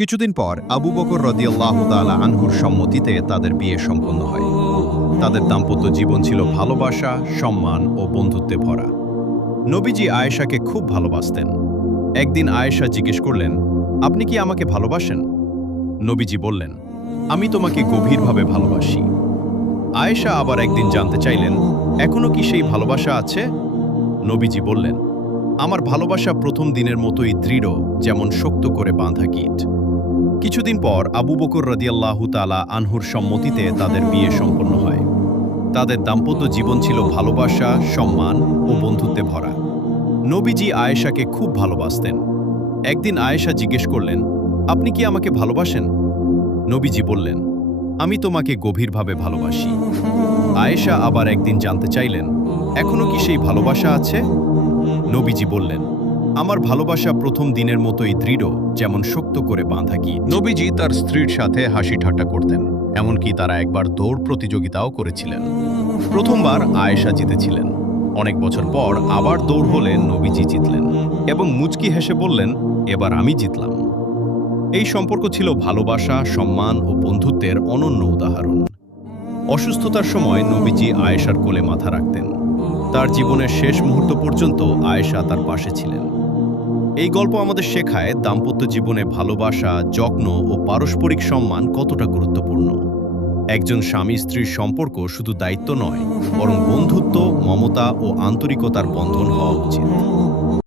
কিছুদিন পর আবু বকর রাদিয়াল্লাহু তাআলা আনহুর সম্মতিতে তাদের বিয়ে সম্পন্ন হয়। তাদের দাম্পত্য জীবন ছিল ভালোবাসা, সম্মান ও বন্ধুত্বে ভরা। নবীজি আয়েশাকে খুব ভালোবাসতেন। একদিন আয়েশা জিজ্ঞেস করলেন, আপনি কি আমাকে ভালোবাসেন? নবীজি বললেন, আমি তোমাকে গভীরভাবে ভালোবাসি। আয়েশা আবার একদিন জানতে চাইলেন, এখনো কি সেই ভালোবাসা আছে? নবীজি বললেন, আমার ভালোবাসা প্রথম দিনের মতোই দৃঢ়, যেমন শক্ত করে বাঁধা গিঁট। কিছুদিন পর আবু বকর রাদিয়াল্লাহু তাআলা আনহুর সম্মতিতে তাদের বিয়ে সম্পন্ন হয়। তাদের দাম্পত্য জীবন ছিল ভালোবাসা, সম্মান ও বন্ধুত্বে ভরা। নবীজি আয়েশাকে খুব ভালোবাসতেন। একদিন আয়েশা জিজ্ঞেস করলেন, আপনি কি আমাকে ভালোবাসেন? নবীজি বললেন, আমি তোমাকে গভীরভাবে ভালোবাসি। আয়েশা আবার একদিন জানতে চাইলেন, এখনো কি সেই ভালোবাসা আছে? নবীজি বললেন, আমার ভালোবাসা প্রথম দিনের মতোই দৃঢ়, যেমন শক্ত করে বাঁধা গিঁট। নবীজি তার স্ত্রীর সাথে হাসি ঠাট্টা করতেন, এমনকি তারা একবার দৌড় প্রতিযোগিতাও করেছিলেন। প্রথমবার আয়েশা জিতেছিলেন। অনেক বছর পর আবার দৌড় হলে নবীজি জিতলেন এবং মুচকি হেসে বললেন, এবার আমি জিতলাম। এই সম্পর্ক ছিল ভালোবাসা, সম্মান ও বন্ধুত্বের অনন্য উদাহরণ। অসুস্থতার সময় নবীজি আয়েশার কোলে মাথা রাখতেন। তার জীবনের শেষ মুহূর্ত পর্যন্ত আয়েশা তার পাশে ছিলেন। এই গল্প আমাদের শেখায় দাম্পত্য জীবনে ভালোবাসা, যত্ন ও পারস্পরিক সম্মান কতটা গুরুত্বপূর্ণ। একজন স্বামী স্ত্রীর সম্পর্ক শুধু দায়িত্ব নয়, বরং বন্ধুত্ব, মমতা ও আন্তরিকতার বন্ধন হওয়া উচিত।